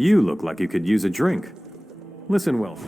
You look like you could use a drink. Listen, Wilf.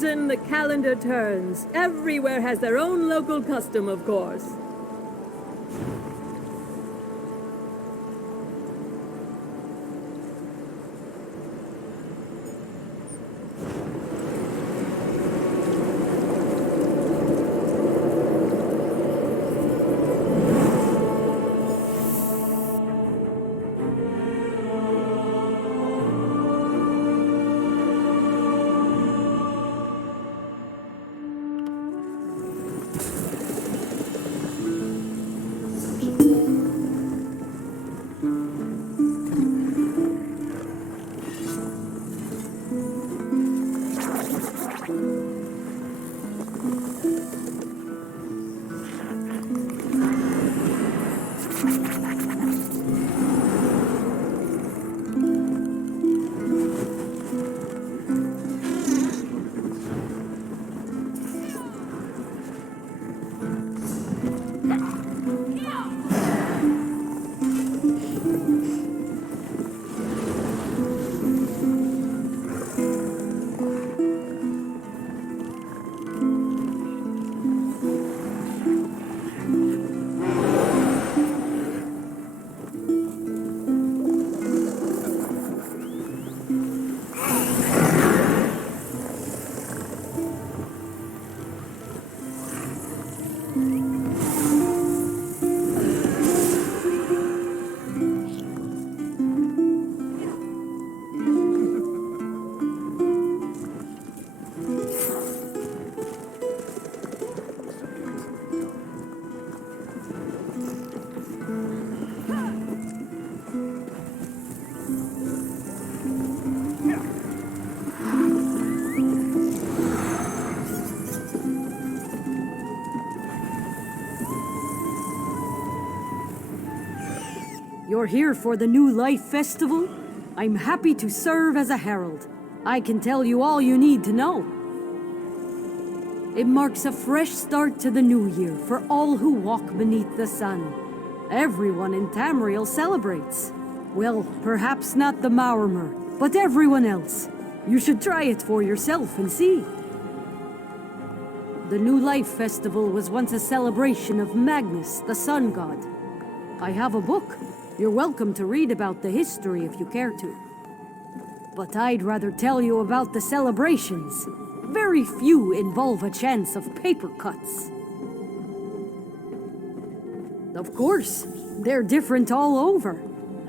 season, the calendar turns. Everywhere has their own local custom, of course. You're here for the New Life Festival? I'm happy to serve as a herald. I can tell you all you need to know. It marks a fresh start to the new year for all who walk beneath the sun. Everyone in Tamriel celebrates. Well, perhaps not the Maormer, but everyone else. You should try it for yourself and see. The New Life Festival was once a celebration of Magnus, the sun god. I have a book. You're welcome to read about the history if you care to. But I'd rather tell you about the celebrations. Very few involve a chance of paper cuts. Of course, they're different all over.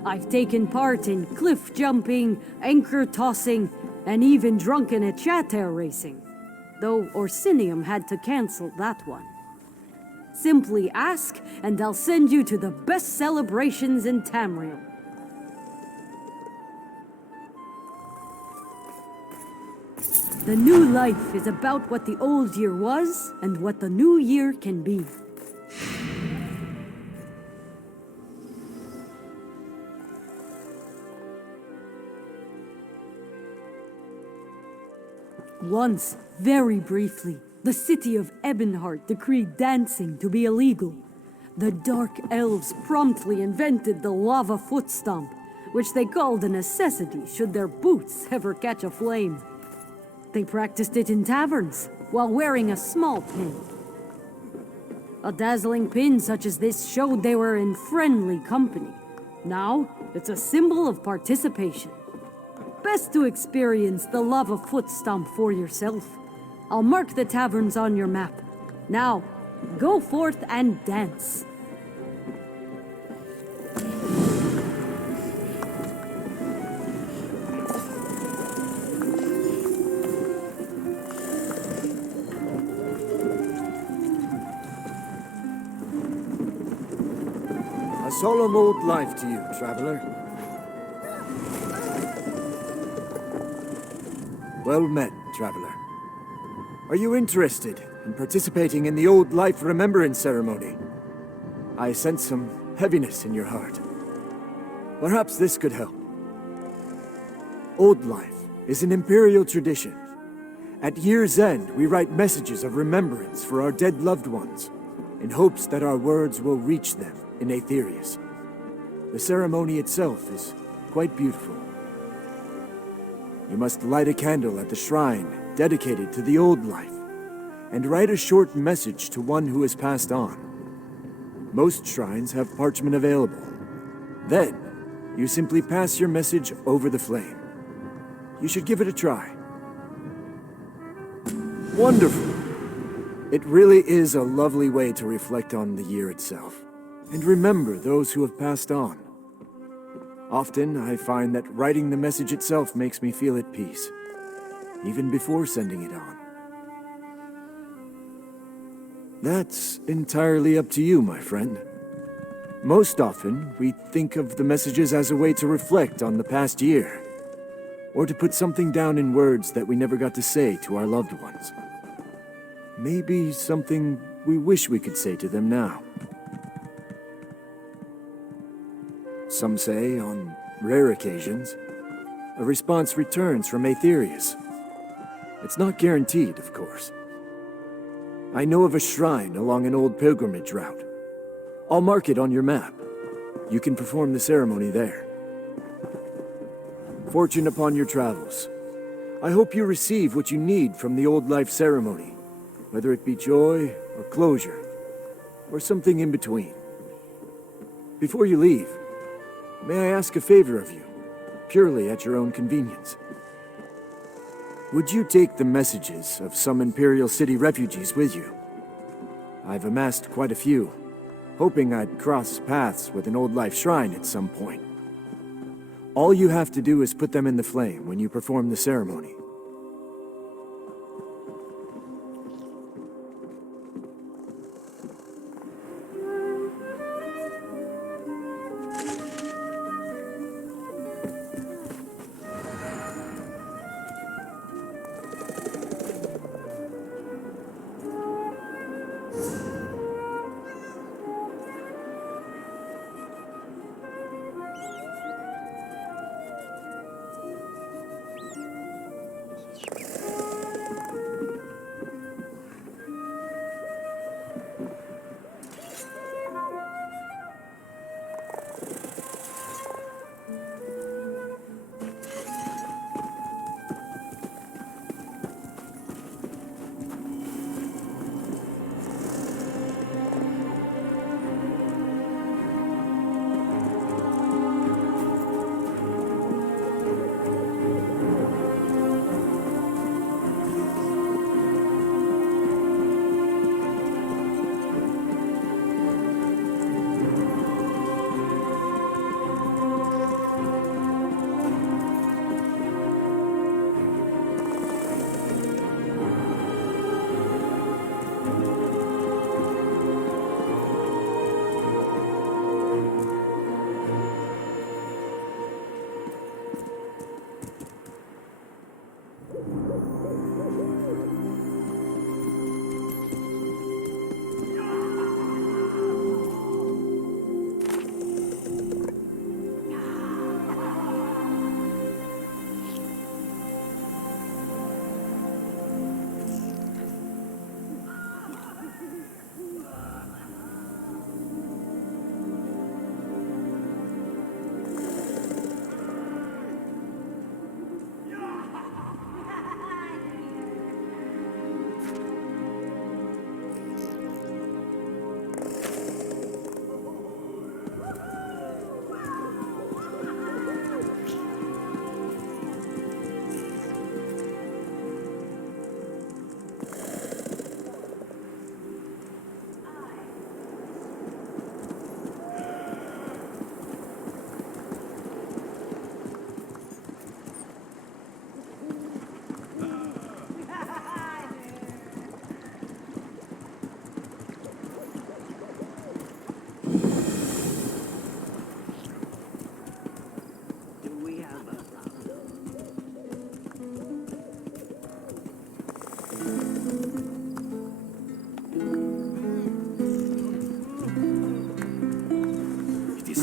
I've taken part in cliff jumping, anchor tossing, and even drunken at chatter racing. Though Orsinium had to cancel that one. Simply ask, and I'll send you to the best celebrations in Tamriel. The new life is about what the old year was, and what the new year can be. Once, very briefly, the city of Ebonheart decreed dancing to be illegal. The Dark Elves promptly invented the lava foot stomp, which they called a necessity should their boots ever catch a flame. They practiced it in taverns, while wearing a small pin. A dazzling pin such as this showed they were in friendly company. Now, it's a symbol of participation. Best to experience the lava foot stomp for yourself. I'll mark the taverns on your map. Now, go forth and dance. A solemn old life to you, traveler. Well met, traveler. Are you interested in participating in the Old Life Remembrance Ceremony? I sense some heaviness in your heart. Perhaps this could help. Old Life is an imperial tradition. At year's end, we write messages of remembrance for our dead loved ones, in hopes that our words will reach them in Aetherius. The ceremony itself is quite beautiful. You must light a candle at the shrine dedicated to the old life, and write a short message to one who has passed on. Most shrines have parchment available. Then, you simply pass your message over the flame. You should give it a try. Wonderful! It really is a lovely way to reflect on the year itself, and remember those who have passed on. Often, I find that writing the message itself makes me feel at peace, even before sending it on. That's entirely up to you, my friend. Most often, we think of the messages as a way to reflect on the past year, or to put something down in words that we never got to say to our loved ones. Maybe something we wish we could say to them now. Some say, on rare occasions, a response returns from Aetherius. It's not guaranteed, of course. I know of a shrine along an old pilgrimage route. I'll mark it on your map. You can perform the ceremony there. Fortune upon your travels. I hope you receive what you need from the old life ceremony, whether it be joy or closure, or something in between. Before you leave, may I ask a favor of you, purely at your own convenience? Would you take the messages of some Imperial City refugees with you? I've amassed quite a few, hoping I'd cross paths with an old life shrine at some point. All you have to do is put them in the flame when you perform the ceremony.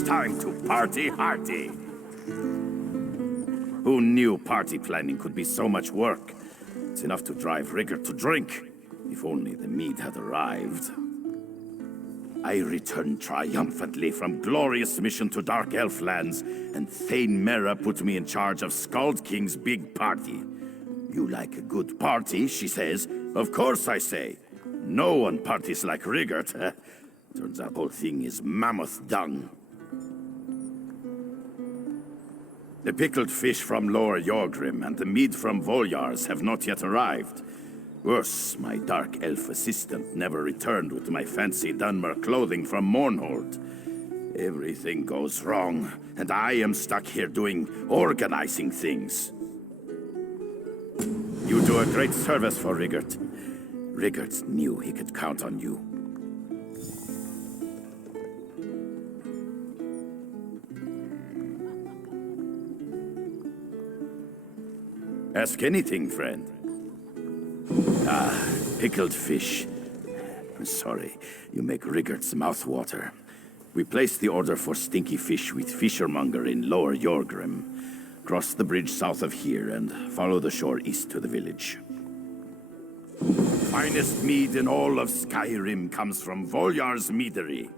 Time to party hearty. Who knew party planning could be so much work? It's enough to drive Rigurt to drink. If only the mead had arrived. I returned triumphantly from glorious mission to Dark Elf lands, and Thane Mera put me in charge of Skald King's big party. You like a good party, she says. Of course, I say. No one parties like Rigurt. Turns out the whole thing is mammoth dung. The pickled fish from Lower Jorgrim and the mead from Voljars have not yet arrived. Worse, my dark elf assistant never returned with my fancy Dunmer clothing from Mournhold. Everything goes wrong, and I am stuck here doing organizing things. You do a great service for Rigurt. Rigurt knew he could count on you. Ask anything, friend. Ah, pickled fish. Sorry, you make Rigurt's mouth water. We placed the order for stinky fish with Fishermonger in Lower Jorgrim. Cross the bridge south of here and follow the shore east to the village. Finest mead in all of Skyrim comes from Voljar's meadery.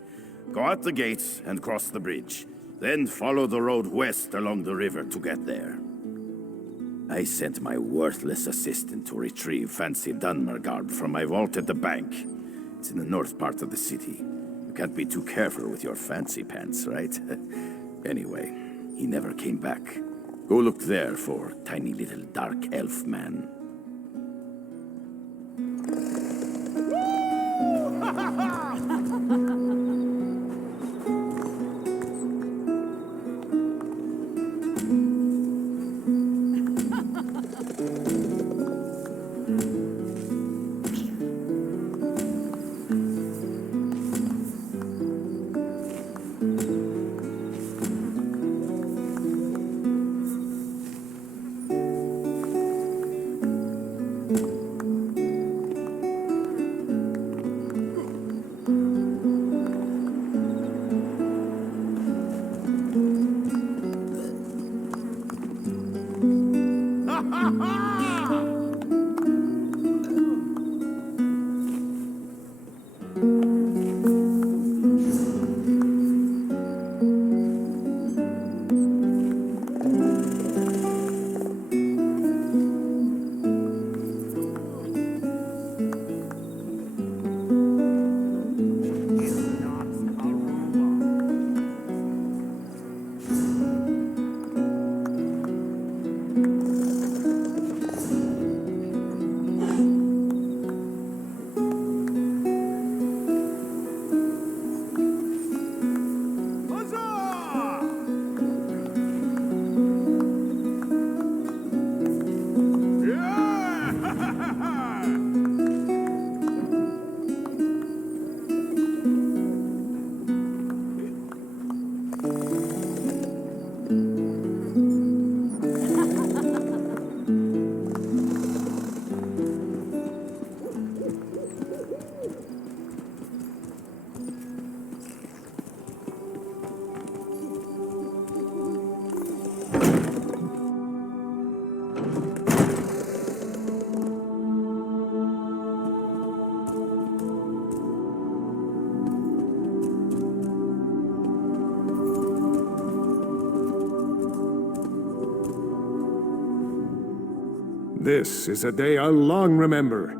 Go out the gates and cross the bridge. Then follow the road west along the river to get there. I sent my worthless assistant to retrieve fancy Dunmer garb from my vault at the bank. It's in the north part of the city. You can't be too careful with your fancy pants, right? Anyway, he never came back. Go look there for tiny little dark elf man. This is a day I'll long remember.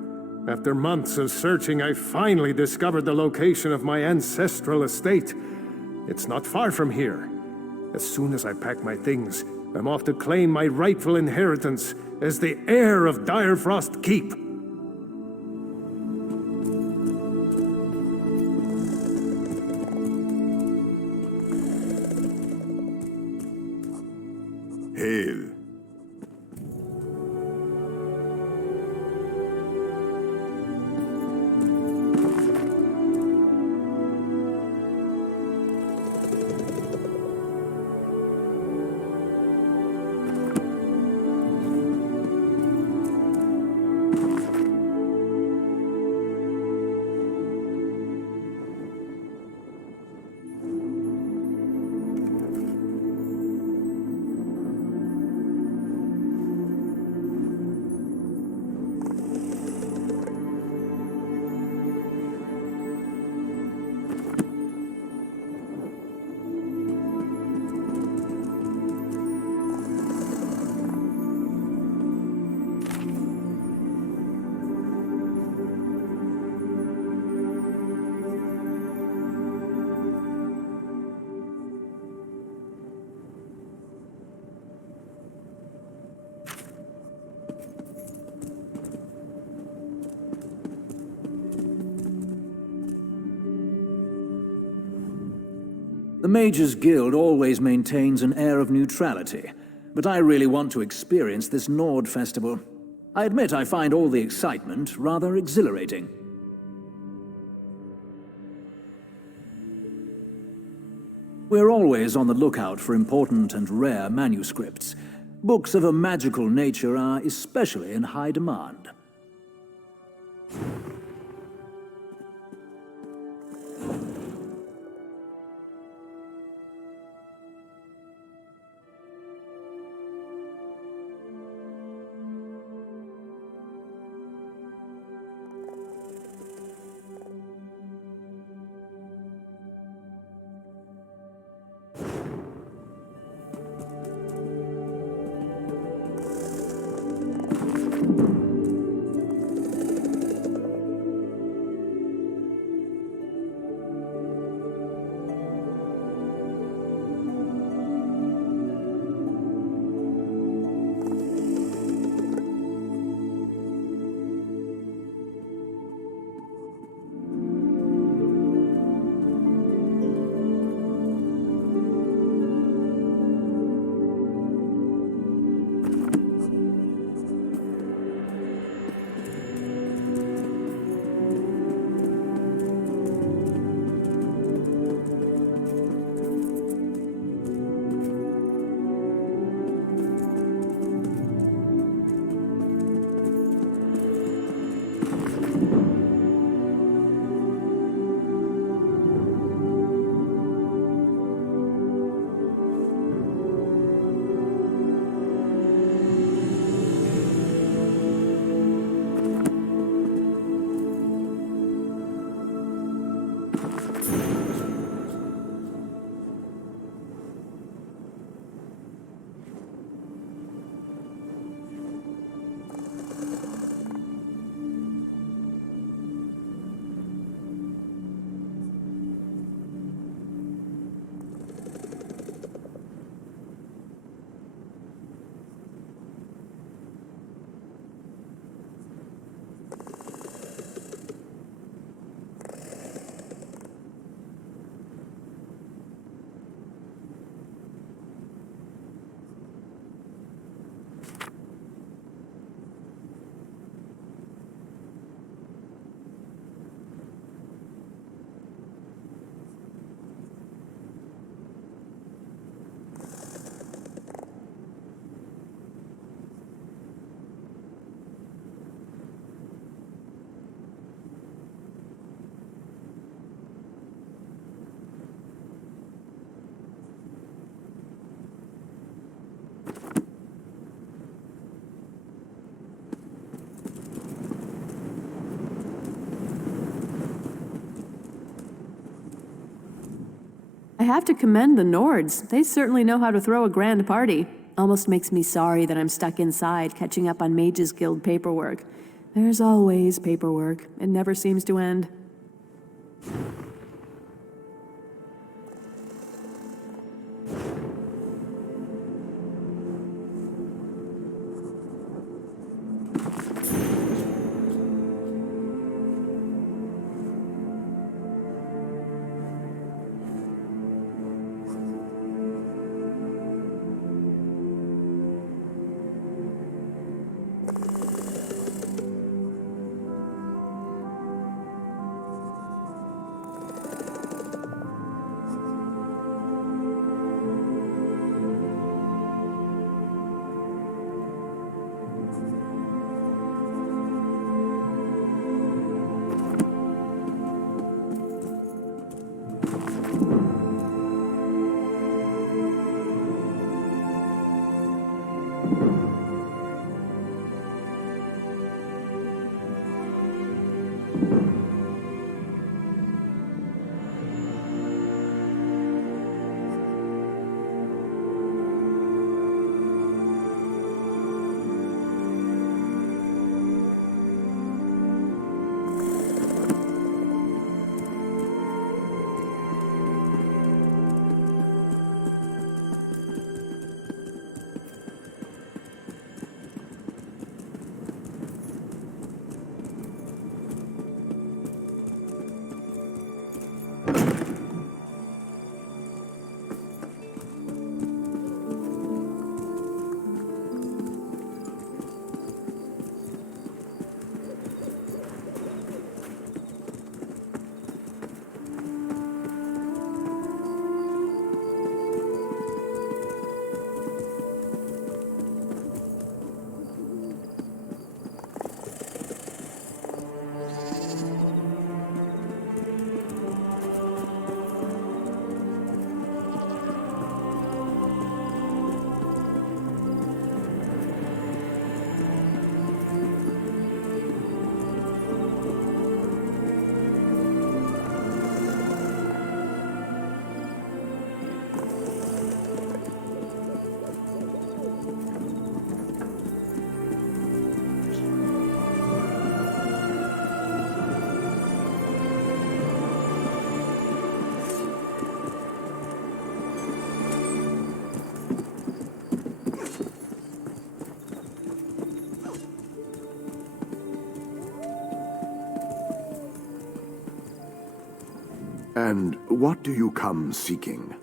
After months of searching, I finally discovered the location of my ancestral estate. It's not far from here. As soon as I pack my things, I'm off to claim my rightful inheritance as the heir of Direfrost Keep. Hail. The Mages Guild always maintains an air of neutrality, but I really want to experience this Nord festival. I admit I find all the excitement rather exhilarating. We're always on the lookout for important and rare manuscripts. Books of a magical nature are especially in high demand. I have to commend the Nords. They certainly know how to throw a grand party. Almost makes me sorry that I'm stuck inside, catching up on Mages Guild paperwork. There's always paperwork. It never seems to end. And what do you come seeking?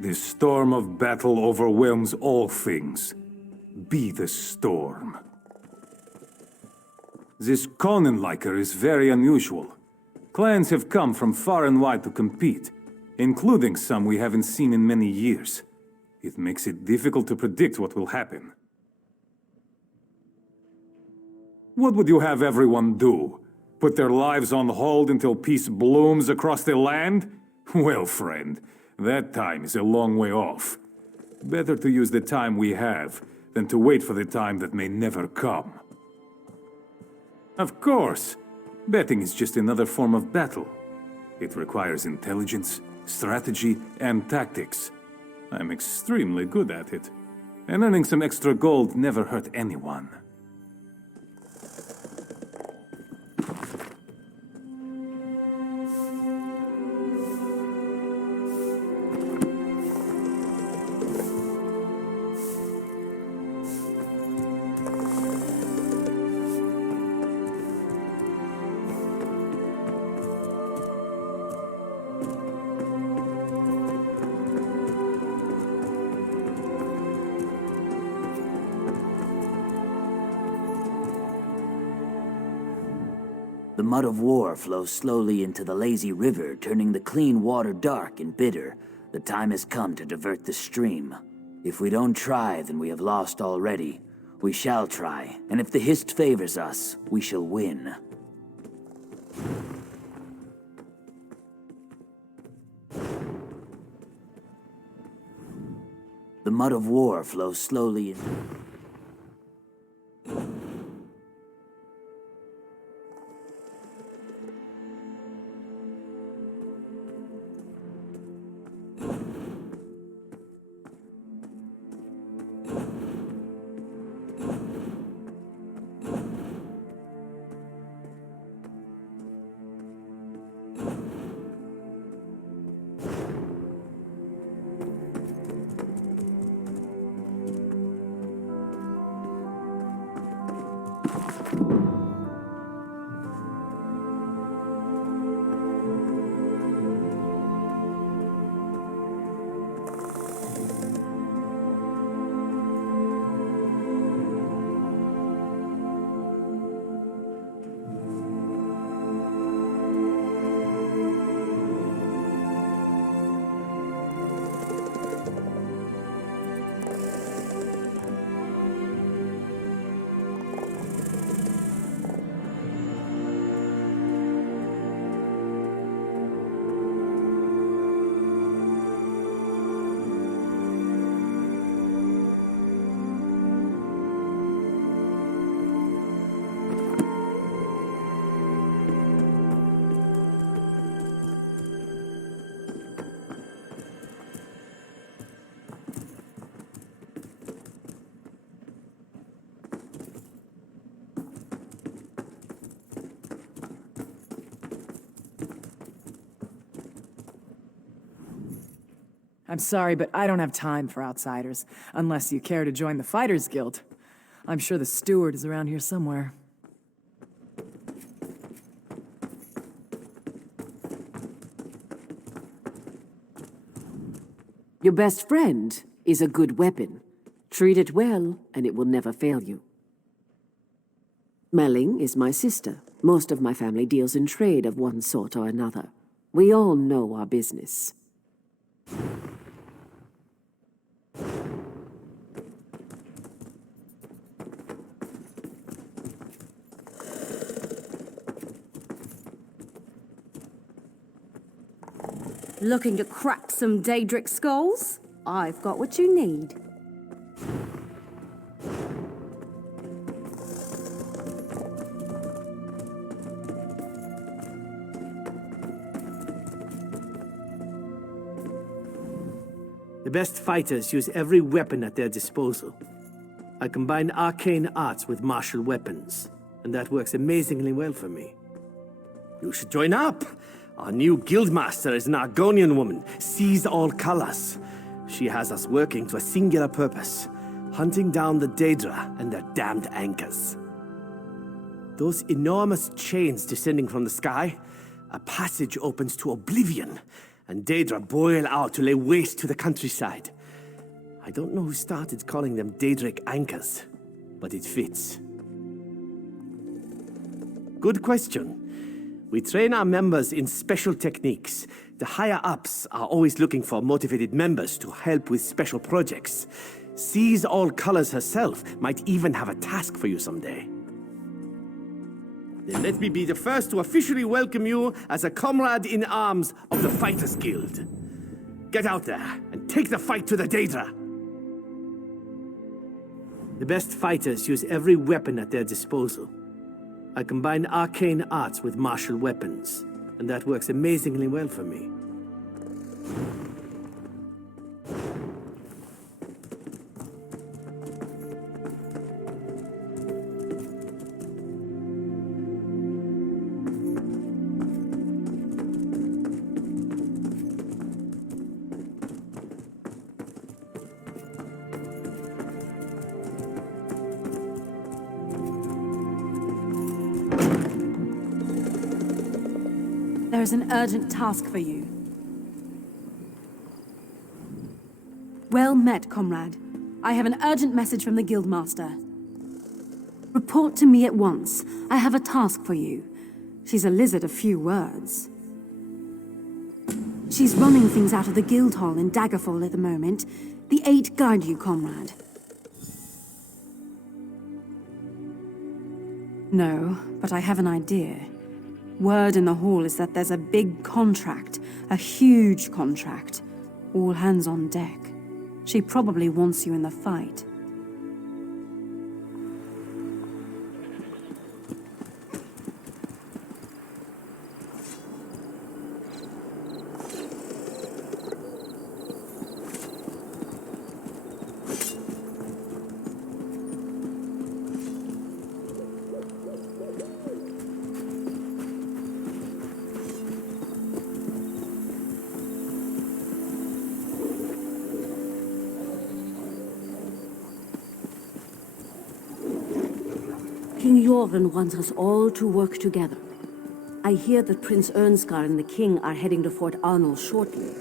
This storm of battle overwhelms all things. Be the storm. This Konenliker is very unusual. Clans have come from far and wide to compete, including some we haven't seen in many years. It makes it difficult to predict what will happen. What would you have everyone do? Put their lives on hold until peace blooms across the land? Well, friend, that time is a long way off. Better to use the time we have than to wait for the time that may never come. Of course, betting is just another form of battle. It requires intelligence, strategy, and tactics. I'm extremely good at it, and earning some extra gold never hurt anyone. The mud of war flows slowly into the lazy river, turning the clean water dark and bitter. The time has come to divert the stream. If we don't try, then we have lost already. We shall try, and if the Hist favors us, we shall win. The mud of war flows slowly in. I'm sorry, but I don't have time for outsiders, unless you care to join the Fighters Guild. I'm sure the steward is around here somewhere. Your best friend is a good weapon. Treat it well, and it will never fail you. Melin is my sister. Most of my family deals in trade of one sort or another. We all know our business. Looking to crack some Daedric skulls? I've got what you need. The best fighters use every weapon at their disposal. I combine arcane arts with martial weapons, and that works amazingly well for me. You should join up. Our new guildmaster is an Argonian woman, sees all colors. She has us working to a singular purpose, hunting down the Daedra and their damned anchors. Those enormous chains descending from the sky, a passage opens to oblivion, and Daedra boil out to lay waste to the countryside. I don't know who started calling them Daedric anchors, but it fits. Good question. We train our members in special techniques. The higher-ups are always looking for motivated members to help with special projects. Sees all colors herself might even have a task for you someday. Then let me be the first to officially welcome you as a comrade in arms of the Fighters Guild. Get out there and take the fight to the Daedra. The best fighters use every weapon at their disposal. I combine arcane arts with martial weapons, and that works amazingly well for me. There is an urgent task for you. Well met, comrade. I have an urgent message from the Guildmaster. Report to me at once. I have a task for you. She's a lizard of few words. She's running things out of the guild hall in Daggerfall at the moment. The Eight guide you, comrade. No, but I have an idea. Word in the hall is that there's a big contract, a huge contract. All hands on deck. She probably wants you in the fight. King Jordunn wants us all to work together. I hear that Prince Ernskar and the king are heading to Fort Arnold shortly.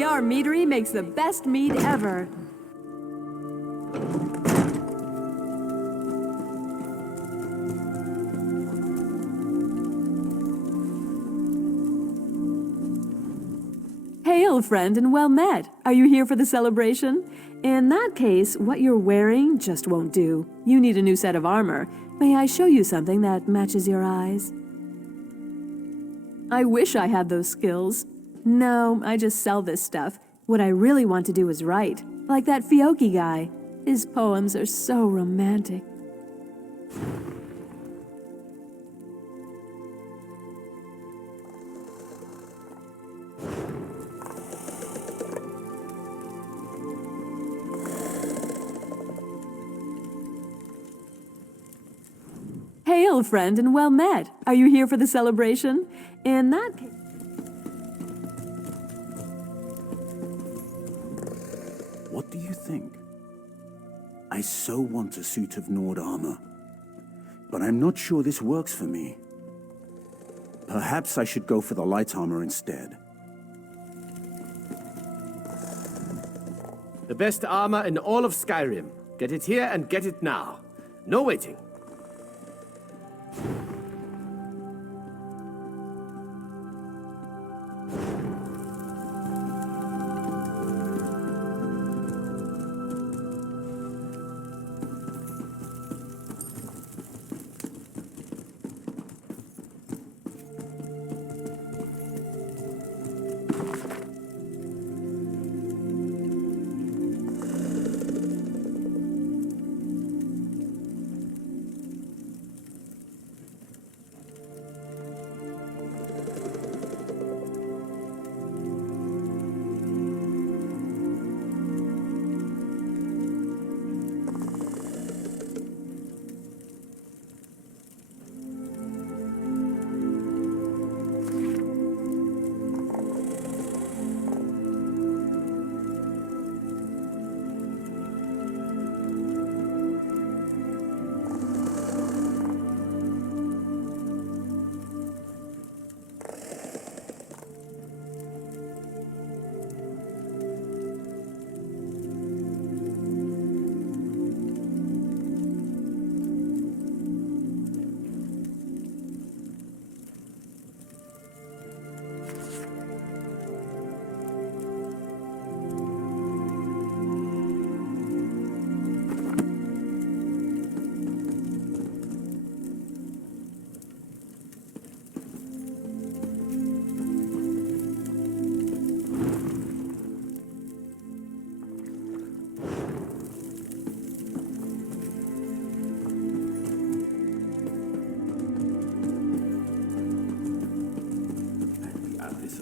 Yar Meadery makes the best mead ever. Hail, friend, and well met. Are you here for the celebration? In that case, what you're wearing just won't do. You need a new set of armor. May I show you something that matches your eyes? I wish I had those skills. No, I just sell this stuff. What I really want to do is write, like that Fioki guy. His poems are so romantic. Hail, friend, and well met. Are you here for the celebration? In that case... What do you think? I so want a suit of Nord armor, but I'm not sure this works for me. Perhaps I should go for the light armor instead. The best armor in all of Skyrim. Get it here and get it now. No waiting.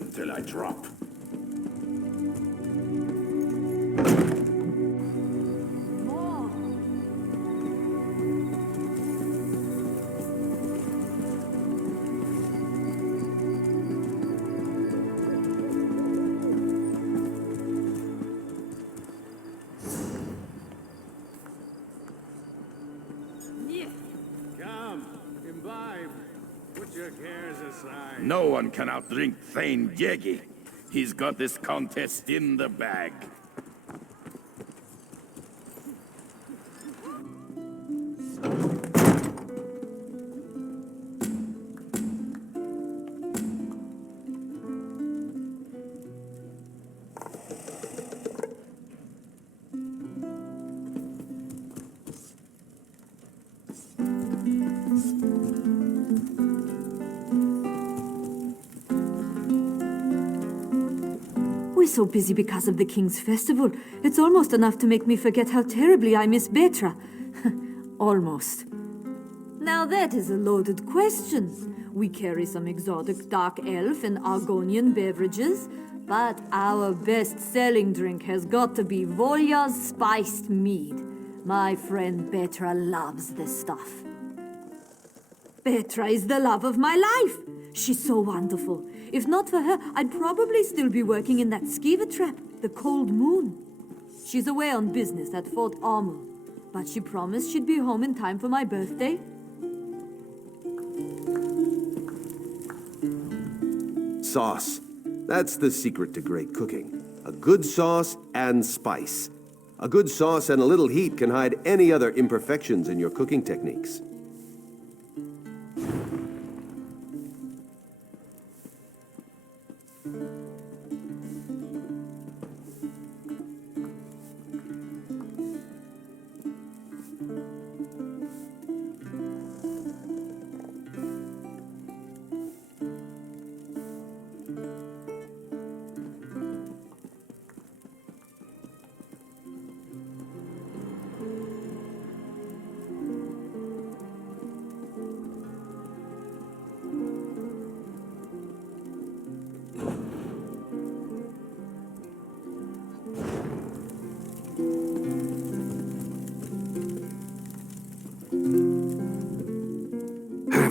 Until I drop. Come, imbibe. Put your cares aside. No one can outdrink Thane Yegi. He's got this contest in the bag. So busy because of the King's Festival. It's almost enough to make me forget how terribly I miss Betra. Almost. Now that is a loaded question. We carry some exotic dark elf and Argonian beverages, but our best-selling drink has got to be Volya's Spiced Mead. My friend Betra loves this stuff. Betra is the love of my life. She's so wonderful. If not for her, I'd probably still be working in that skeever trap, the Cold-Moon. She's away on business at Fort Armel, but she promised she'd be home in time for my birthday. Sauce. That's the secret to great cooking. A good sauce and spice. A good sauce and a little heat can hide any other imperfections in your cooking techniques.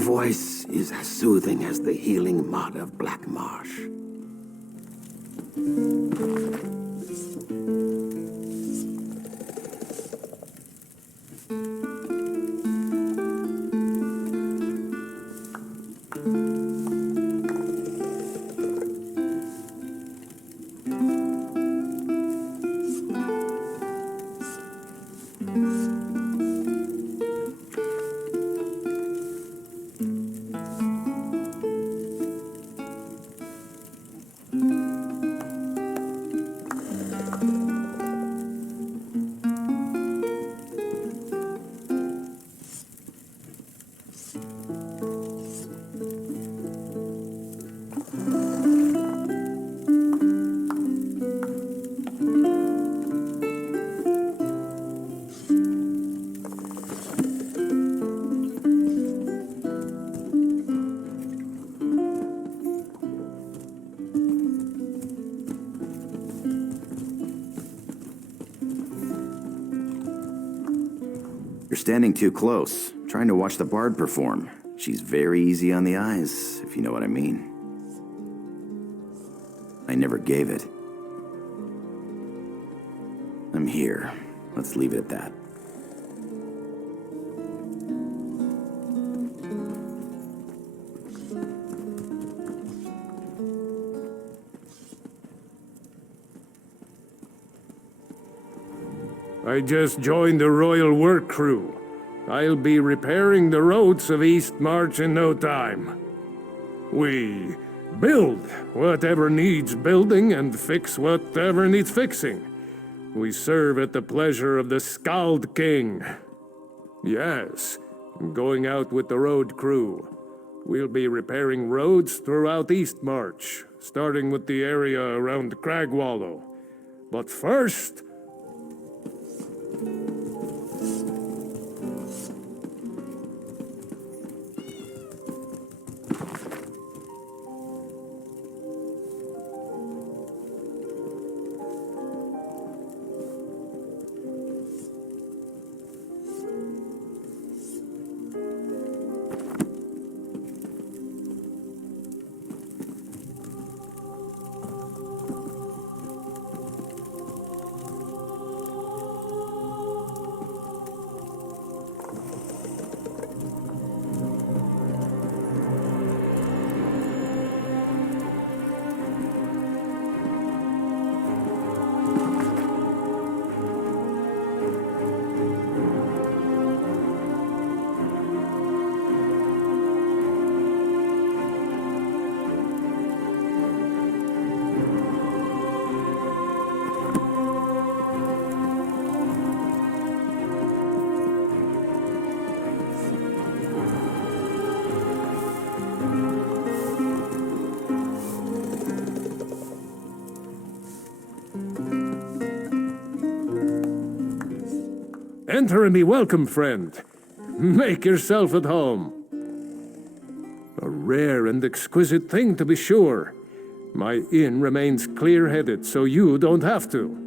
voice is as soothing as the healing mud of Black Marsh. You're standing too close, trying to watch the bard perform. She's very easy on the eyes, if you know what I mean. I never gave it. I'm here. Let's leave it at that. I just joined the royal work crew. I'll be repairing the roads of East March in no time. We build whatever needs building and fix whatever needs fixing. We serve at the pleasure of the Skald King. Yes, I'm going out with the road crew. We'll be repairing roads throughout East March, starting with the area around Cragwallow. But first, enter and be welcome, friend. Make yourself at home. A rare and exquisite thing, to be sure. My inn remains clear-headed, so you don't have to.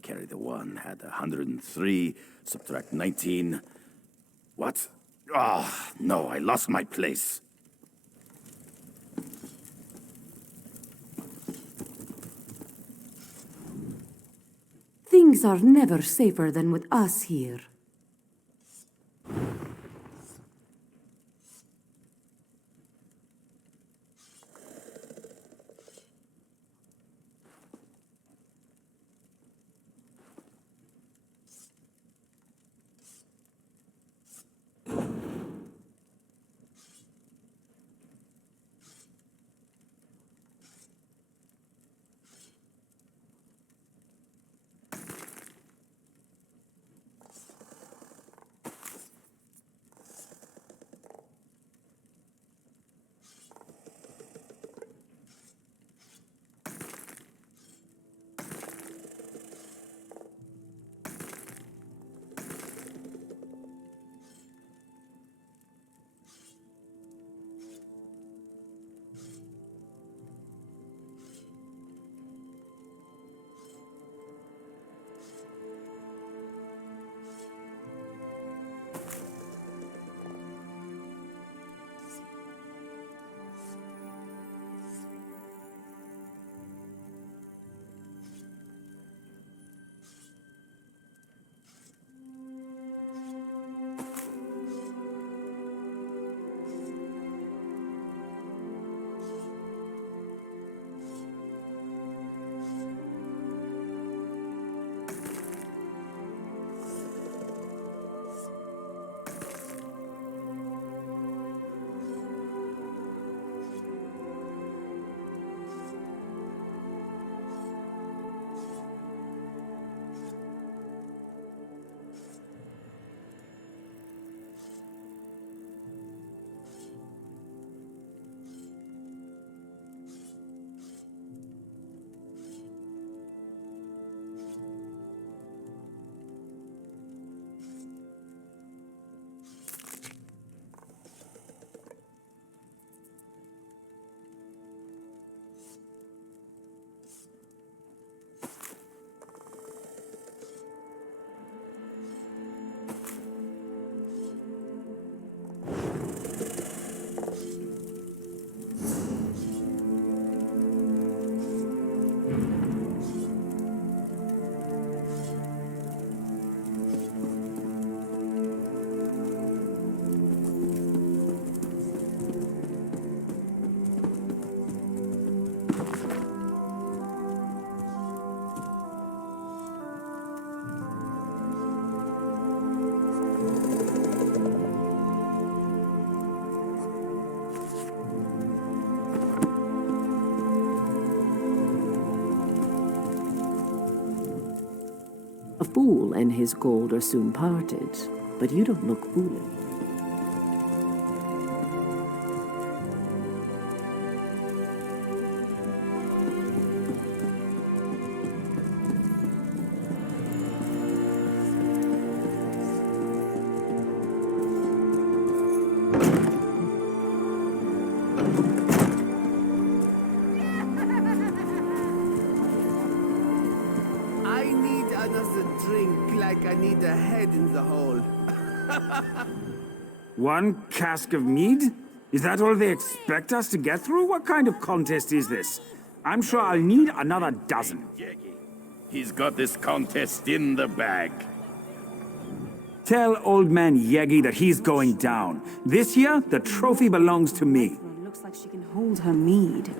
Carry the one, had 103, subtract 19. What? Ah, no, I lost my place. Things are never safer than with us here. A fool and his gold are soon parted, but you don't look foolish. I need another drink like I need a head in the hole. One cask of mead? Is that all they expect us to get through? What kind of contest is this? I'm sure I'll need another dozen. He's got this contest in the bag. Tell old man Yegi that he's going down. This year, the trophy belongs to me. Looks like she can hold her mead.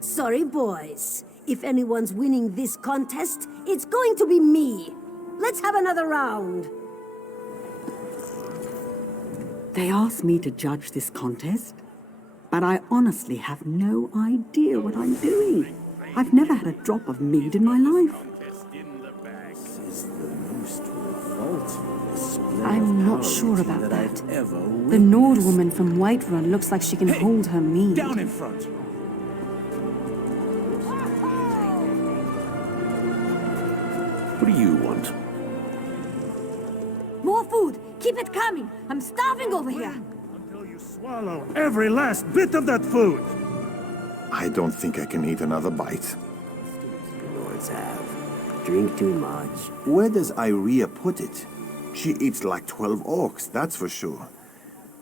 Sorry, boys. If anyone's winning this contest, it's going to be me. Let's have another round. They asked me to judge this contest, but I honestly have no idea what I'm doing. I've never had a drop of mead in my life. I'm not sure about that. The Nord woman from Whiterun looks like she can hold her mead. Down in front! What do you want? More food! Keep it coming! I'm starving over here! Until you swallow every last bit of that food! I don't think I can eat another bite. Lords have. Drink too much. Where does Irea put it? She eats like 12 orcs, that's for sure.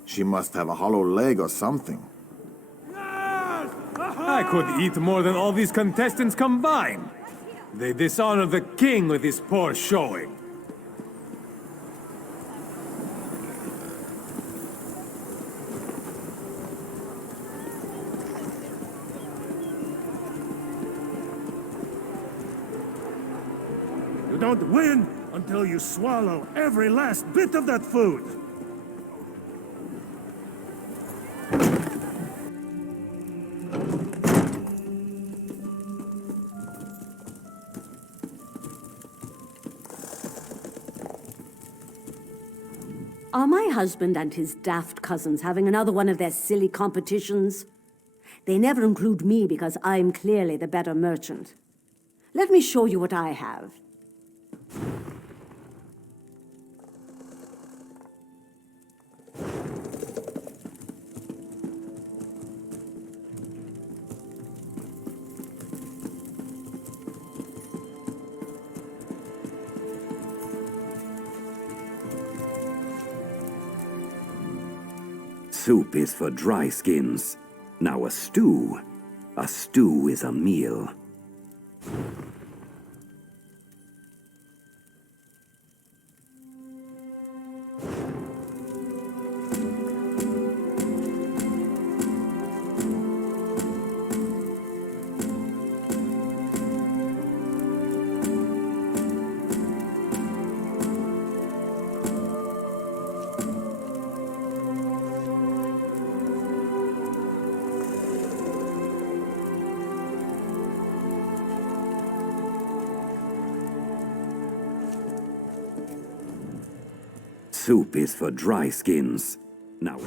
She must have a hollow leg or something. I could eat more than all these contestants combined. They dishonor the king with this poor showing. You don't win until you swallow every last bit of that food! Are my husband and his daft cousins having another one of their silly competitions? They never include me because I'm clearly the better merchant. Let me show you what I have. Soup is for dry skins. Now a stew is a meal. Soup is for dry skins. Now...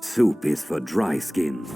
Soup is for dry skins.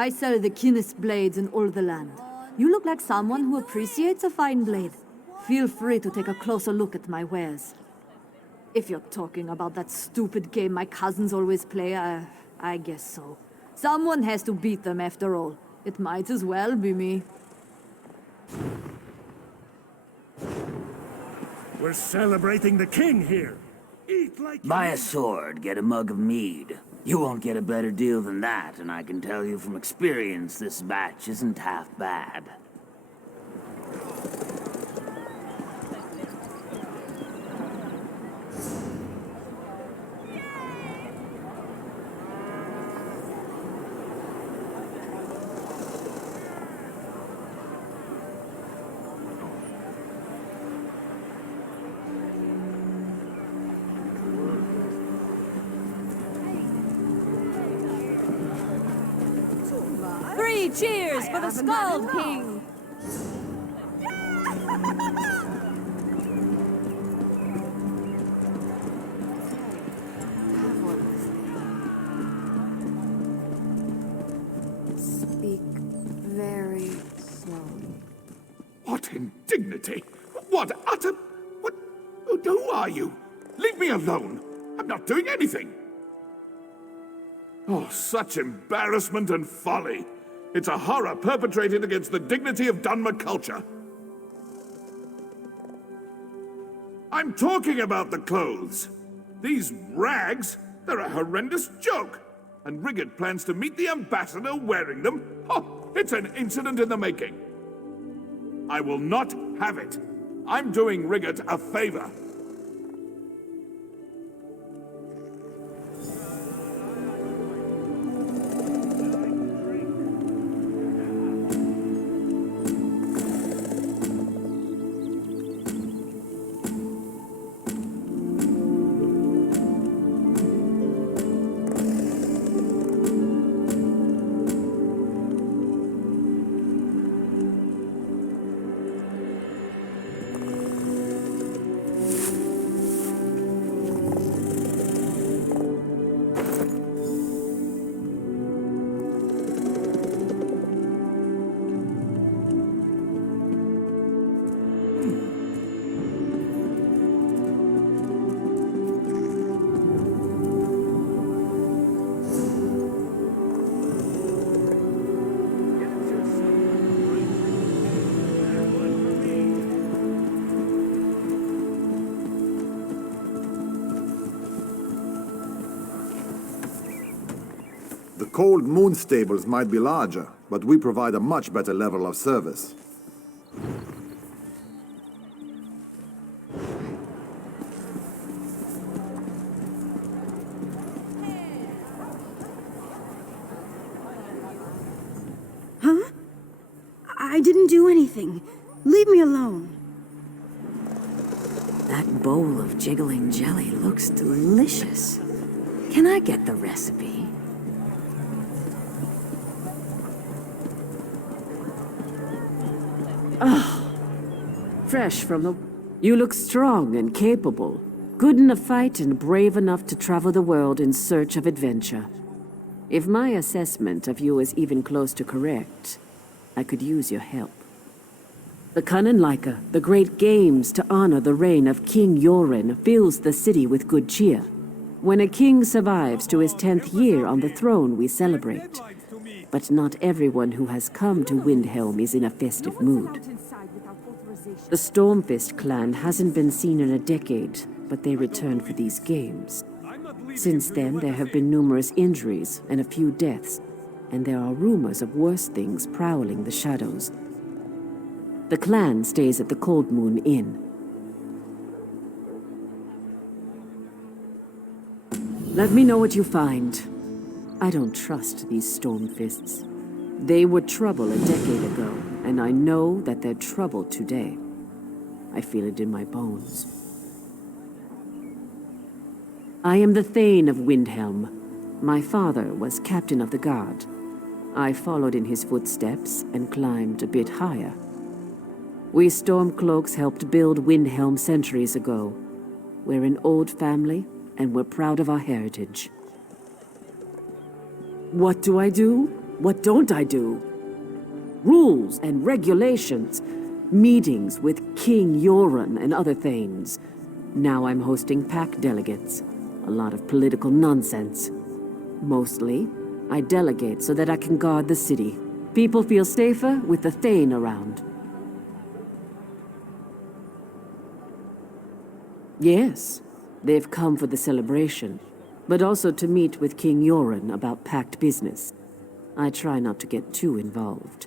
I sell the keenest blades in all the land. You look like someone who appreciates a fine blade. Feel free to take a closer look at my wares. If you're talking about that stupid game my cousins always play, I guess so. Someone has to beat them after all. It might as well be me. We're celebrating the king here. Eat like Buy a sword, get a mug of mead. You won't get a better deal than that, and I can tell you from experience this batch isn't half bad. Cheers for the Skull King! Speak very slowly. What indignity! What utter... What... Who are you? Leave me alone! I'm not doing anything! Oh, such embarrassment and folly! It's a horror perpetrated against the dignity of Dunmer culture. I'm talking about the clothes. These rags, they're a horrendous joke. And Rigurt plans to meet the ambassador wearing them? Oh, it's an incident in the making. I will not have it. I'm doing Rigurt a favor. The Cold-Moon stables might be larger, but we provide a much better level of service. Huh? I didn't do anything. Leave me alone. That bowl of jiggling jelly looks delicious. Can I get the recipe? Oh, fresh from the... You look strong and capable. Good in a fight and brave enough to travel the world in search of adventure. If my assessment of you is even close to correct, I could use your help. The Kananlaika, the great games to honor the reign of King Yoren, fills the city with good cheer. When a king survives to his 10th year on the throne, we celebrate. But not everyone who has come to Windhelm is in a festive mood. The Stormfist clan hasn't been seen in a decade, but they returned for these games. Since then, there have been numerous injuries and a few deaths, and there are rumors of worse things prowling the shadows. The clan stays at the Cold-Moon Inn. Let me know what you find. I don't trust these Stormfists. They were trouble a decade ago, and I know that they're trouble today. I feel it in my bones. I am the Thane of Windhelm. My father was captain of the guard. I followed in his footsteps and climbed a bit higher. We Stormcloaks helped build Windhelm centuries ago. We're an old family, and we're proud of our heritage. What do? What don't I do? Rules and regulations. Meetings with King Jordunn and other thanes. Now I'm hosting pack delegates. A lot of political nonsense. Mostly, I delegate so that I can guard the city. People feel safer with the Thane around. Yes, they've come for the celebration, but also to meet with King Jordunn about packed business. I try not to get too involved.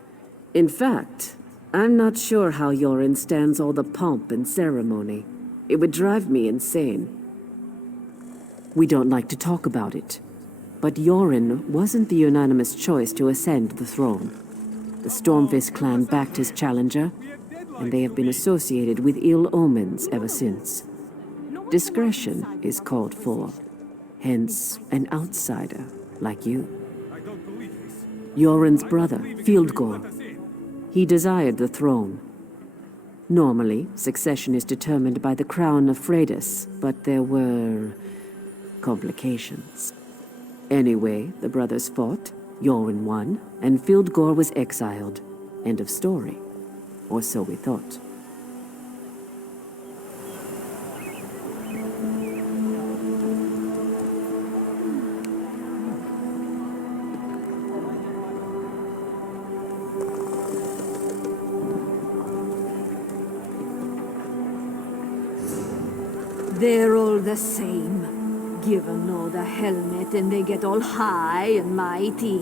In fact, I'm not sure how Jordunn stands all the pomp and ceremony. It would drive me insane. We don't like to talk about it, but Jordunn wasn't the unanimous choice to ascend the throne. The Stormfist clan backed his challenger, and they have been associated with ill omens ever since. Discretion is called for, hence an outsider like you. Jorun's brother, Fieldgore. He desired the throne. Normally, succession is determined by the crown of Freydis, but there were complications. Anyway, the brothers fought, Jordunn won, and Fieldgore was exiled. End of story. Or so we thought. They're all the same. Give 'em all the helmet and they get all high and mighty.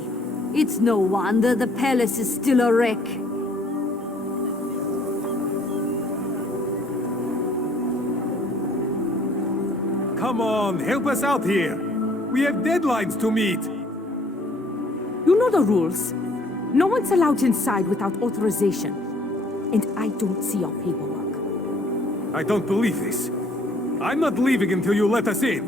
It's no wonder the palace is still a wreck. Come on, help us out here. We have deadlines to meet. You know the rules. No one's allowed inside without authorization. And I don't see your paperwork. I don't believe this. I'm not leaving until you let us in.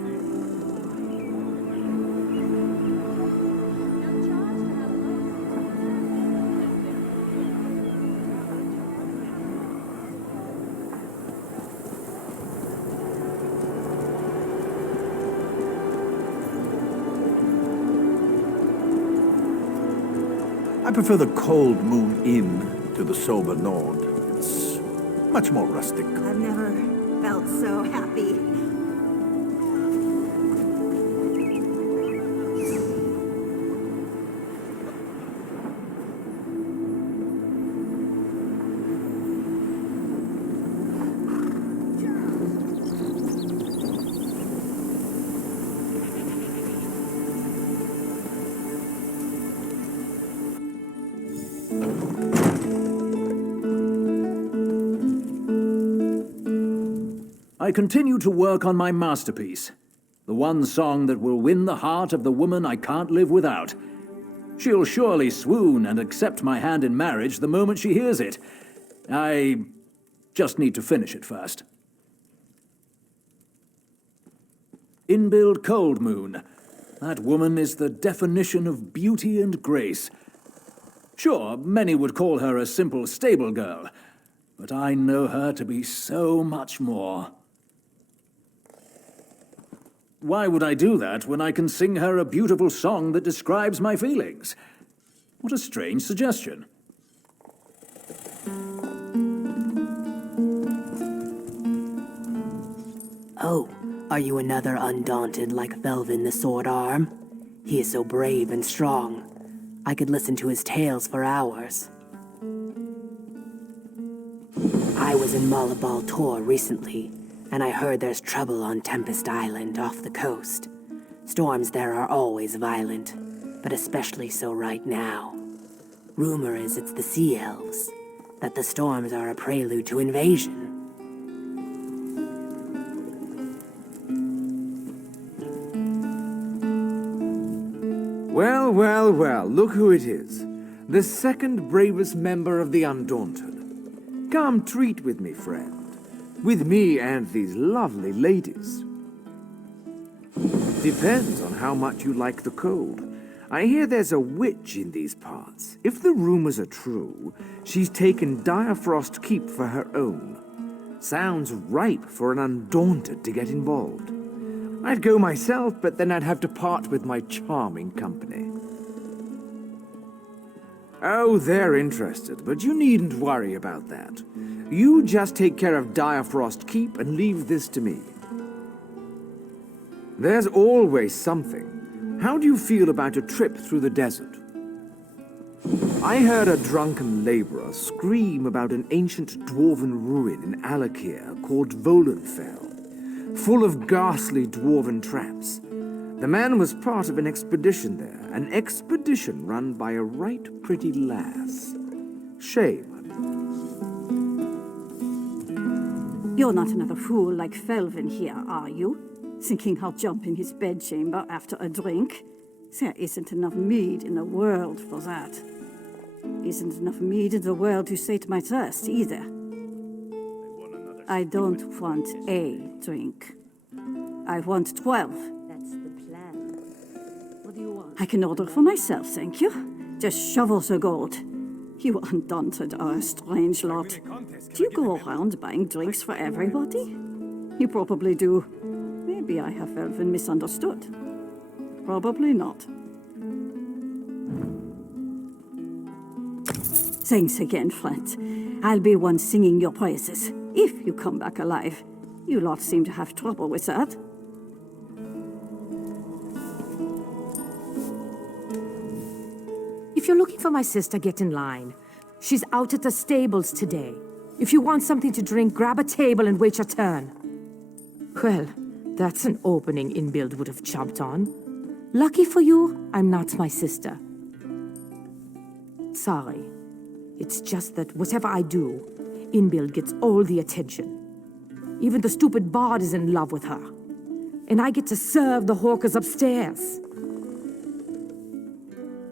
I prefer the Cold-Moon Inn to the sober Nord. It's much more rustic. I've never felt so happy. I continue to work on my masterpiece. The one song that will win the heart of the woman I can't live without. She'll surely swoon and accept my hand in marriage the moment she hears it. I just need to finish it first. Inbuild Cold-Moon. That woman is the definition of beauty and grace. Sure, many would call her a simple stable girl, but I know her to be so much more. Why would I do that when I can sing her a beautiful song that describes my feelings? What a strange suggestion. Oh, are you another undaunted like Felvyn the Swordarm? He is so brave and strong. I could listen to his tales for hours. I was in Malabal Tor recently, and I heard there's trouble on Tempest Island off the coast. Storms there are always violent, but especially so right now. Rumor is it's the Sea Elves, that the storms are a prelude to invasion. Well, well, well, look who it is. The second bravest member of the Undaunted. Come treat with me, friend. With me and these lovely ladies. Depends on how much you like the cold. I hear there's a witch in these parts. If the rumors are true, she's taken Direfrost Keep for her own. Sounds ripe for an Undaunted to get involved. I'd go myself, but then I'd have to part with my charming company. Oh, they're interested, but you needn't worry about that. You just take care of Direfrost Keep and leave this to me. There's always something. How do you feel about a trip through the desert? I heard a drunken laborer scream about an ancient dwarven ruin in Alakir called Volenfell, full of ghastly dwarven traps. The man was part of an expedition there, an expedition run by a right pretty lass. Shame. You're not another fool like Felvyn here, are you? Thinking I'll jump in his bedchamber after a drink? There isn't enough mead in the world for that. Isn't enough mead in the world to sate my thirst, either. I don't want a drink. I want 12. That's the plan. What do you want? I can order for myself, thank you. Just shovel the gold. You undaunted are a strange lot. Do you go around buying drinks for everybody? You probably do. Maybe I have Felvyn misunderstood. Probably not. Thanks again, friend. I'll be one singing your praises, if you come back alive. You lot seem to have trouble with that. If you're looking for my sister, get in line. She's out at the stables today. If you want something to drink, grab a table and wait your turn. Well, that's an opening Inbuild would have jumped on. Lucky for you, I'm not my sister. Sorry. It's just that whatever I do, Inbuild gets all the attention. Even the stupid bard is in love with her. And I get to serve the hawkers upstairs.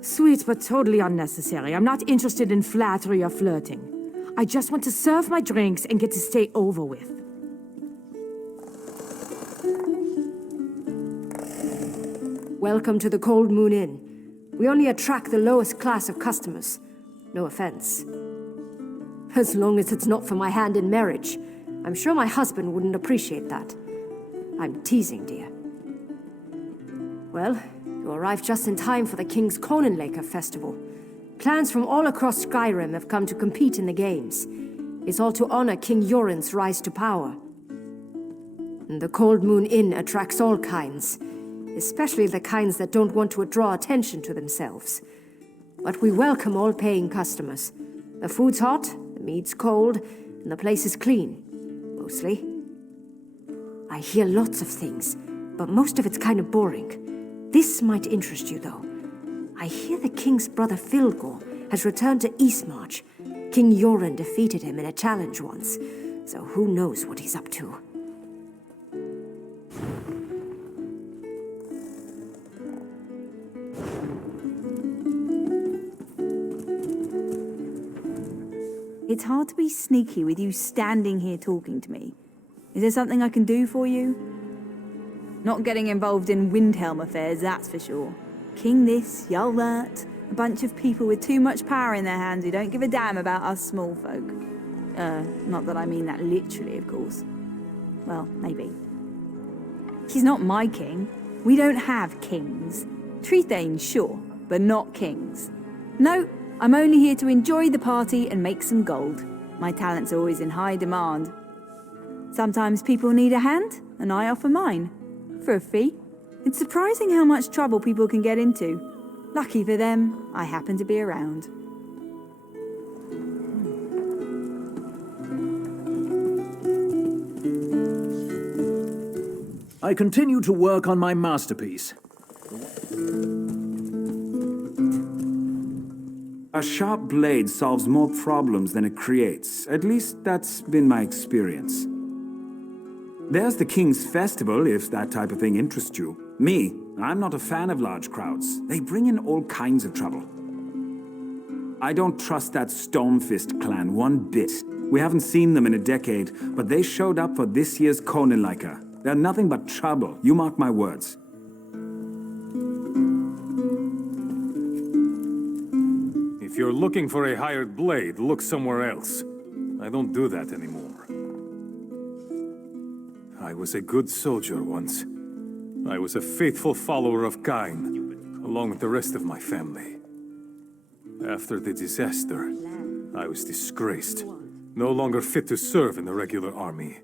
Sweet, but totally unnecessary. I'm not interested in flattery or flirting. I just want to serve my drinks and get to stay over with. Welcome to the Cold-Moon Inn. We only attract the lowest class of customers. No offense. As long as it's not for my hand in marriage. I'm sure my husband wouldn't appreciate that. I'm teasing, dear. Well, you arrived just in time for the King's Conanlaker festival. Clans from all across Skyrim have come to compete in the games. It's all to honor King Yoren's rise to power. And the Cold-Moon Inn attracts all kinds, especially the kinds that don't want to draw attention to themselves. But we welcome all paying customers. The food's hot, the mead's cold, and the place is clean. Mostly. I hear lots of things, but most of it's kind of boring. This might interest you, though. I hear the king's brother Filgor has returned to Eastmarch. King Yoren defeated him in a challenge once, so who knows what he's up to. It's hard to be sneaky with you standing here talking to me. Is there something I can do for you? Not getting involved in Windhelm affairs, that's for sure. King this, Jarl that, a bunch of people with too much power in their hands who don't give a damn about us small folk. Not that I mean that literally, of course. Well, maybe. He's not my king. We don't have kings. Tree Thanes, sure, but not kings. No, I'm only here to enjoy the party and make some gold. My talent's always in high demand. Sometimes people need a hand, and I offer mine. For a fee. It's surprising how much trouble people can get into. Lucky for them, I happen to be around. I continue to work on my masterpiece. A sharp blade solves more problems than it creates. At least that's been my experience. There's the King's Festival, if that type of thing interests you. Me, I'm not a fan of large crowds. They bring in all kinds of trouble. I don't trust that Stormfist clan one bit. We haven't seen them in a decade, but they showed up for this year's Conanlaker. They're nothing but trouble, you mark my words. If you're looking for a hired blade, look somewhere else. I don't do that anymore. I was a good soldier once. I was a faithful follower of Kain, along with the rest of my family. After the disaster, I was disgraced. No longer fit to serve in the regular army.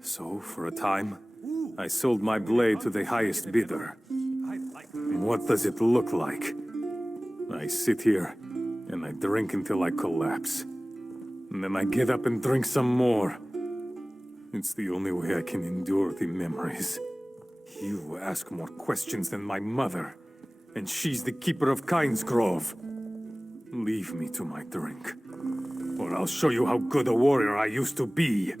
So, for a time, I sold my blade to the highest bidder. What does it look like? I sit here, and I drink until I collapse. And then I get up and drink some more. It's the only way I can endure the memories. You ask more questions than my mother, and she's the keeper of Kyne's Grove. Leave me to my drink, or I'll show you how good a warrior I used to be.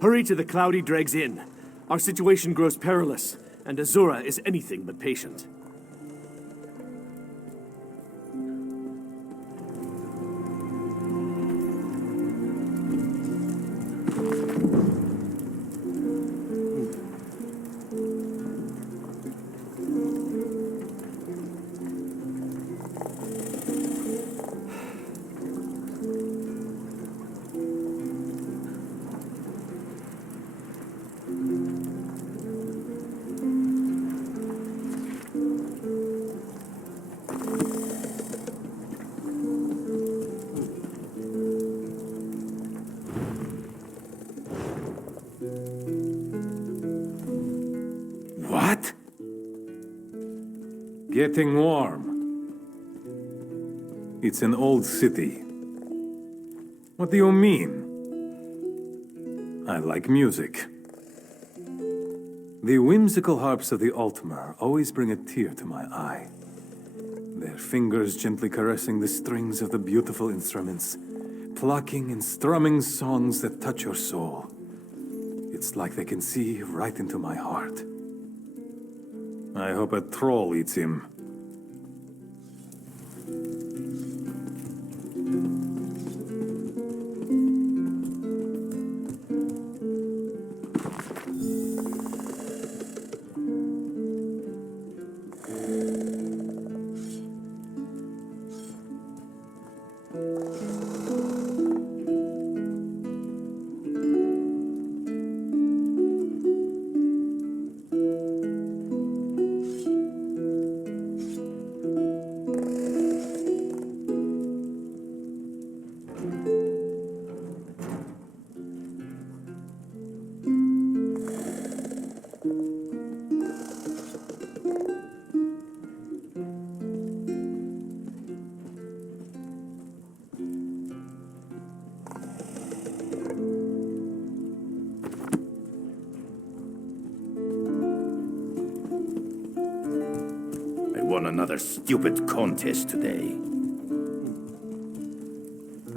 Hurry to the Cloudy Dregs Inn. Our situation grows perilous, and Azura is anything but patient. What? Getting warm. It's an old city. What do you mean? I like music. The whimsical harps of the Altmer always bring a tear to my eye. Their fingers gently caressing the strings of the beautiful instruments, plucking and strumming songs that touch your soul. It's like they can see right into my heart. I hope a troll eats him. Another stupid contest today.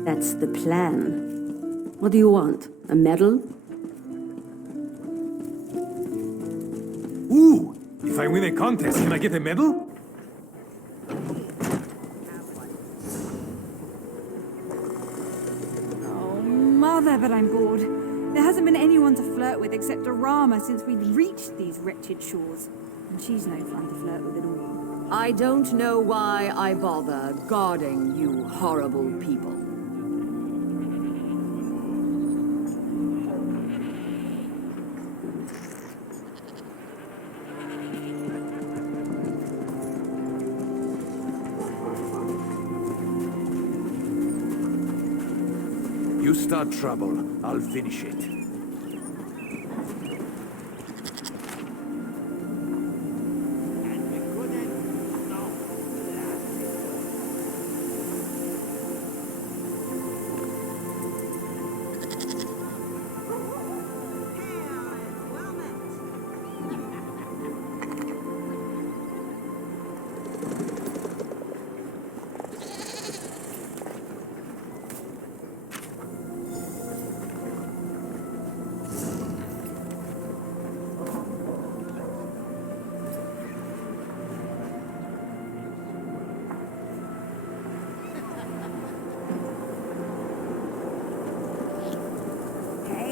That's the plan. What do you want? A medal? Ooh! If I win a contest, can I get a medal? Oh, mother, but I'm bored. There hasn't been anyone to flirt with except Arama since we've reached these wretched shores. And she's no fun to flirt with at all. I don't know why I bother guarding you horrible people. You start trouble, I'll finish it.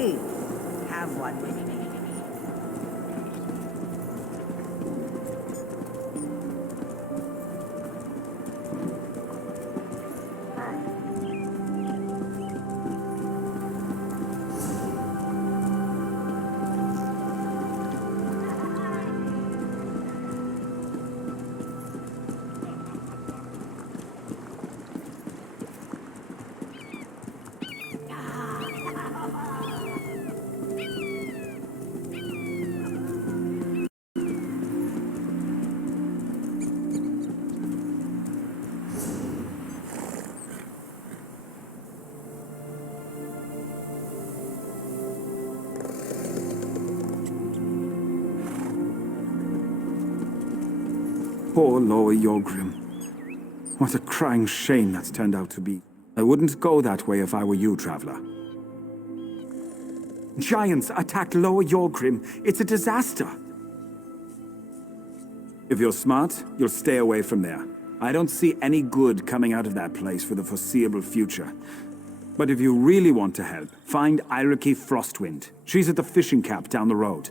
Hey, have one with me. Poor Lower Yorgrim. What a crying shame that's turned out to be. I wouldn't go that way if I were you, traveler. Giants attacked Lower Yorgrim. It's a disaster. If you're smart, you'll stay away from there. I don't see any good coming out of that place for the foreseeable future. But if you really want to help, find Eiriki Frostwind. She's at the fishing camp down the road.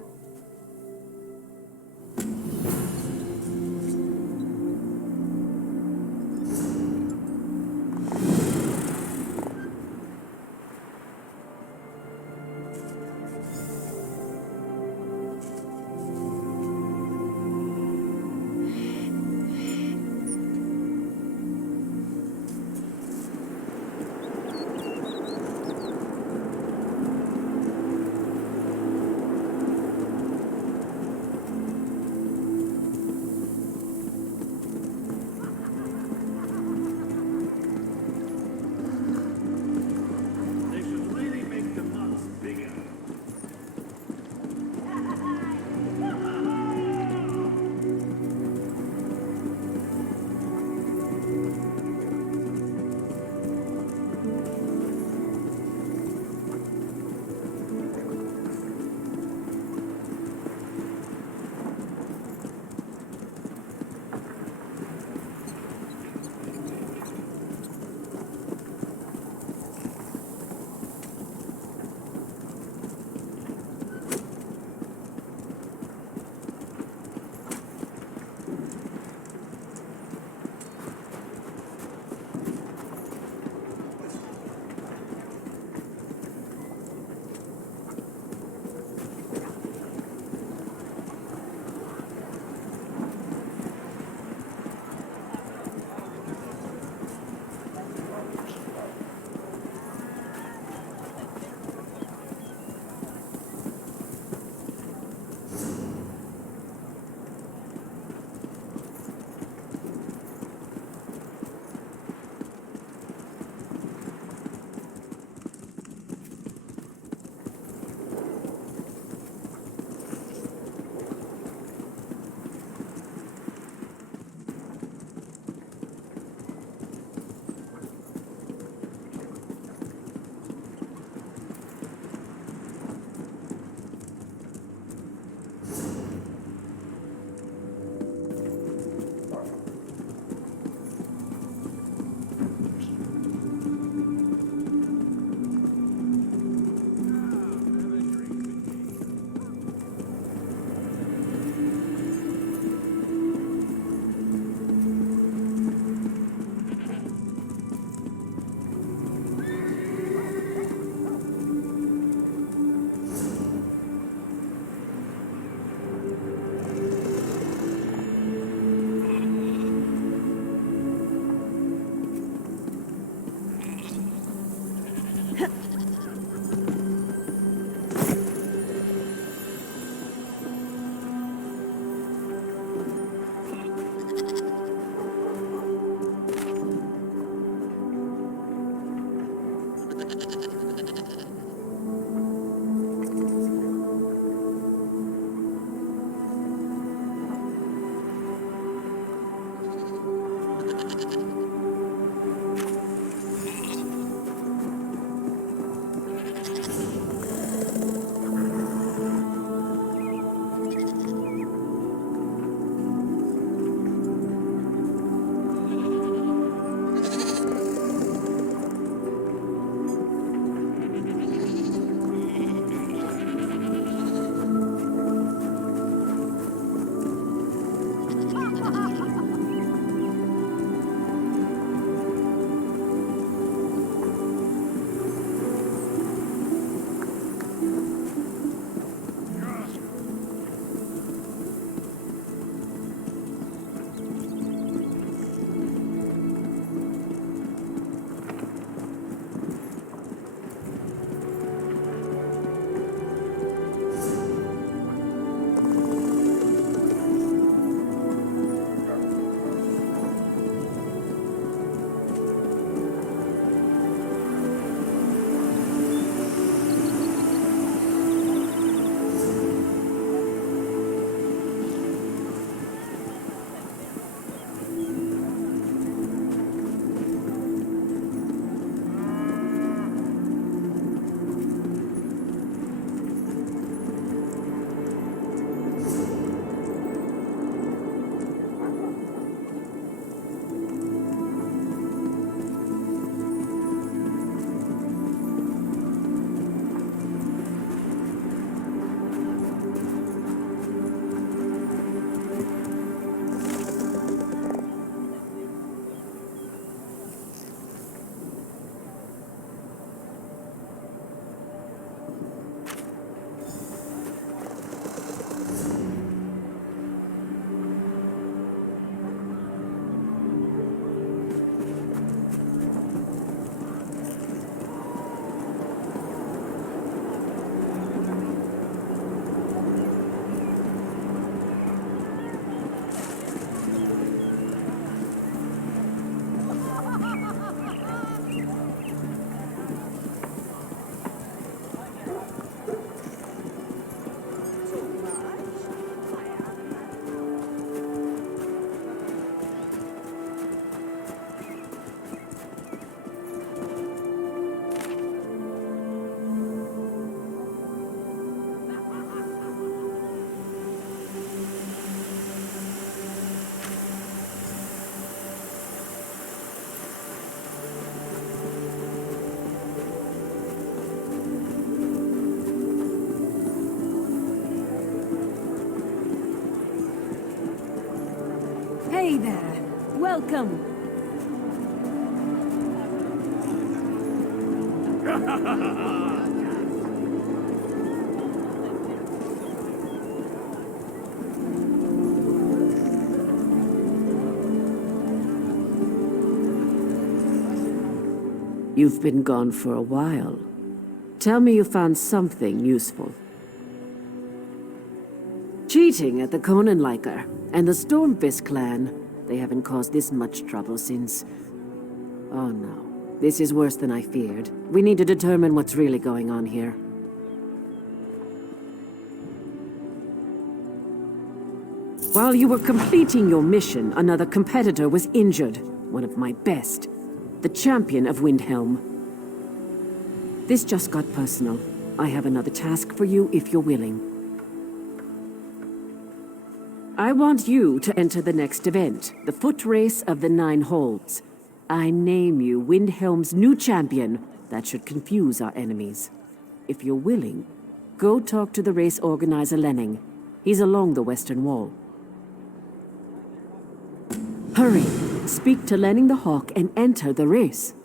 welcome. You've been gone for a while. Tell me you found something useful. Cheating at the Conanliker and the Stormfist clan. They haven't caused this much trouble since... Oh no. This is worse than I feared. We need to determine what's really going on here. While you were completing your mission, another competitor was injured. One of my best. The champion of Windhelm. This just got personal. I have another task for you if you're willing. I want you to enter the next event, the foot race of the 9 holes. I name you Windhelm's new champion. That should confuse our enemies. If you're willing, go talk to the race organizer Lenning. He's along the western wall. Hurry! Speak to Lenning the Hawk and enter the race.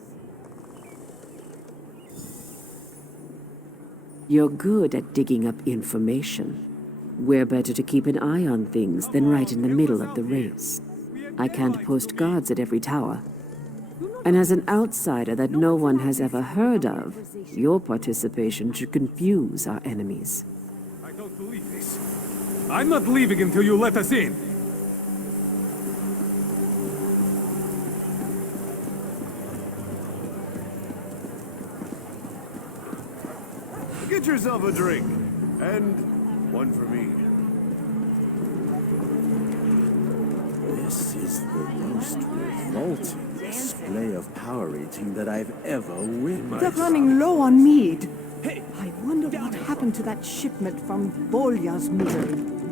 You're good at digging up information. We're better to keep an eye on things than right in the middle of the race. I can't post guards at every tower. And as an outsider that no one has ever heard of, your participation should confuse our enemies. I don't believe this. I'm not leaving until you let us in. Get yourself a drink. And one for me. This is the most revolting display of power eating that I've ever witnessed. They're running low on mead. I wonder what happened to that shipment from Bolya's Mead.